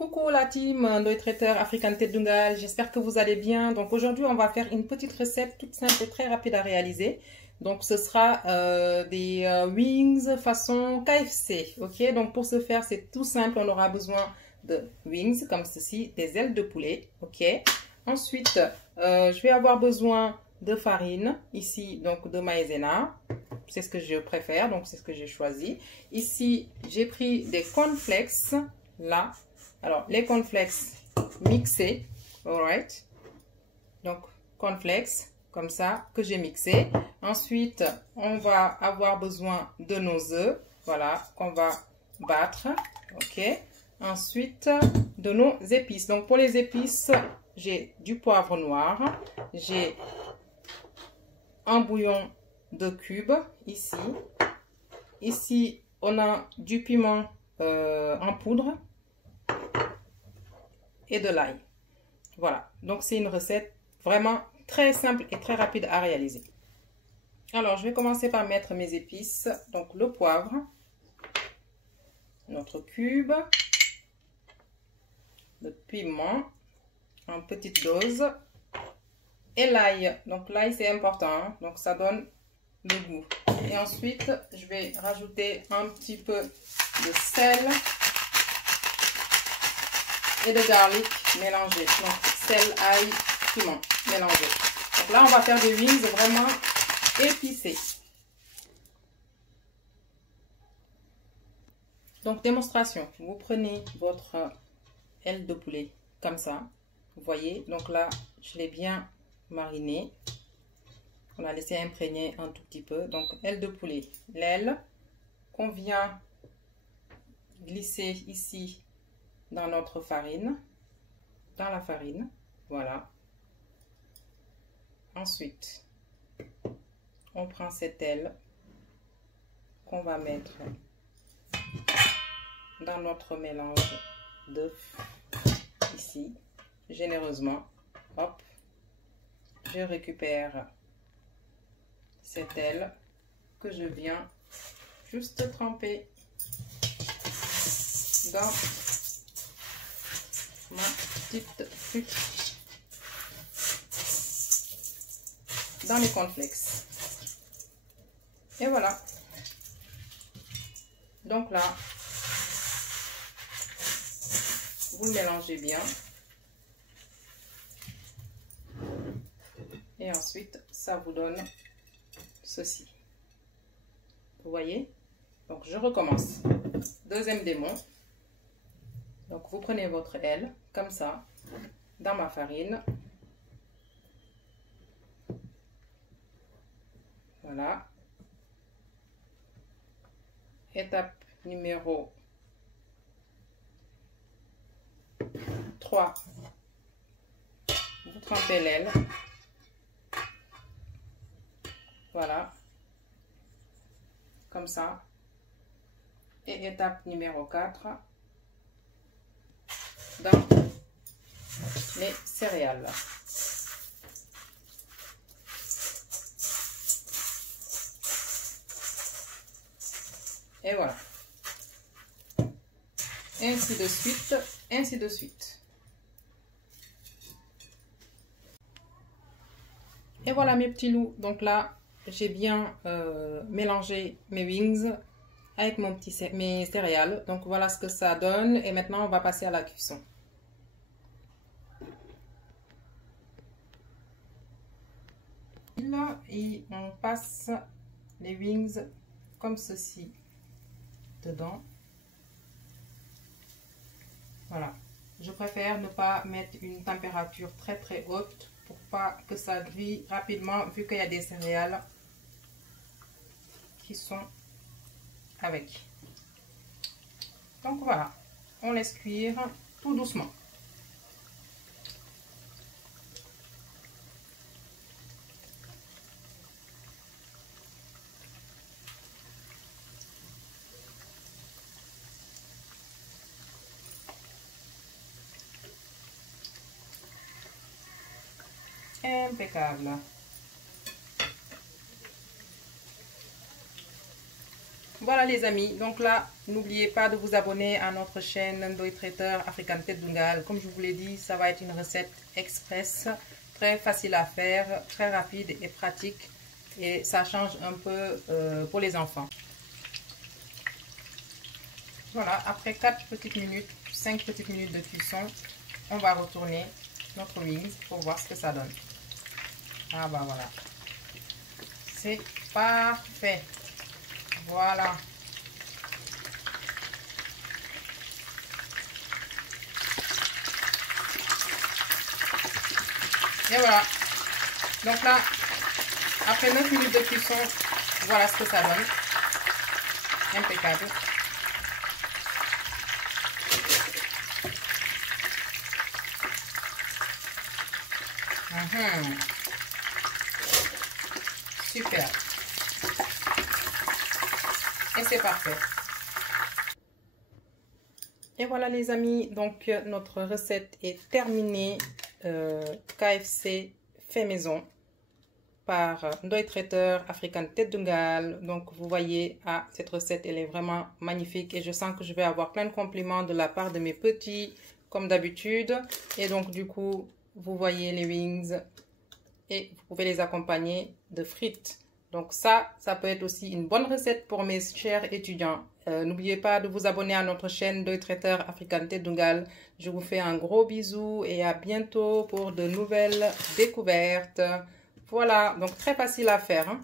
Coucou la team Ndoye Traiteur African Tedungal, j'espère que vous allez bien. Donc aujourd'hui on va faire une petite recette toute simple et très rapide à réaliser. Donc ce sera des wings façon KFC, ok. Donc pour ce faire c'est tout simple, on aura besoin de wings comme ceci, des ailes de poulet, ok. Ensuite je vais avoir besoin de farine, ici donc de maïzena, c'est ce que je préfère, donc c'est ce que j'ai choisi. Ici j'ai pris des cornflakes, là. Alors, les cornflakes mixés, alright. Donc, cornflakes, comme ça, que j'ai mixé. Ensuite, on va avoir besoin de nos œufs, voilà, qu'on va battre, ok. Ensuite, de nos épices. Donc, pour les épices, j'ai du poivre noir, j'ai un bouillon de cubes, ici. Ici, on a du piment en poudre et de l'ail. Voilà, donc c'est une recette vraiment très simple et très rapide à réaliser. Alors, je vais commencer par mettre mes épices. Donc, le poivre, notre cube, le piment en petite dose et l'ail. Donc, l'ail, c'est important, hein? Donc ça donne le goût. Et ensuite, je vais rajouter un petit peu de sel et de garlic mélangé. Donc, sel, ail, piment mélangé. Donc là, on va faire des wings vraiment épicés. Donc, démonstration. Vous prenez votre aile de poulet comme ça. Vous voyez, donc là, je l'ai bien mariné. On a laissé imprégner un tout petit peu. Donc, aile de poulet. L'aile qu'on vient glisser ici dans notre farine, dans la farine, voilà. Ensuite, on prend cette aile qu'on va mettre dans notre mélange d'œufs, ici, généreusement. Hop, je récupère cette aile que je viens juste tremper dans ma petite flûte, dans les cornflakes. Et voilà. Donc là, vous mélangez bien. Et ensuite, ça vous donne ceci. Vous voyez? Donc, je recommence. Deuxième démon. Donc, vous prenez votre aile, comme ça, dans ma farine. Voilà. Étape numéro 3. Vous trempez l'aile. Voilà. Comme ça. Et étape numéro 4. Dans les céréales. Et voilà. Ainsi de suite, ainsi de suite. Et voilà mes petits loups. Donc là, j'ai bien mélangé mes wings avec mes céréales. Donc voilà ce que ça donne. Et maintenant, on va passer à la cuisson. Et on passe les wings comme ceci dedans. Voilà. Je préfère ne pas mettre une température très très haute pour pas que ça grille rapidement vu qu'il y a des céréales qui sont avec. Donc voilà, on laisse cuire tout doucement. Impeccable. Voilà les amis, donc là, n'oubliez pas de vous abonner à notre chaîne Ndoye Traiteur African Tête d'Oungale. Comme je vous l'ai dit, ça va être une recette express, très facile à faire, très rapide et pratique. Et ça change un peu pour les enfants. Voilà, après 4 petites minutes, 5 petites minutes de cuisson, on va retourner notre wings pour voir ce que ça donne. Ah bah voilà. C'est parfait. Voilà. Et voilà. Donc là, après 9 minutes de cuisson, voilà ce que ça donne. Impeccable. Super. Et c'est parfait. Et voilà les amis, donc notre recette est terminée. KFC fait maison par Ndoye Traiteur African Tête d'Oungale. Donc vous voyez, cette recette elle est vraiment magnifique et je sens que je vais avoir plein de compliments de la part de mes petits comme d'habitude. Et donc du coup vous voyez les wings et vous pouvez les accompagner de frites. Donc ça peut être aussi une bonne recette pour mes chers étudiants. N'oubliez pas de vous abonner à notre chaîne Ndoye Traiteur African Tête d'Oungale. Je vous fais un gros bisou et à bientôt pour de nouvelles découvertes. Voilà, donc très facile à faire, hein.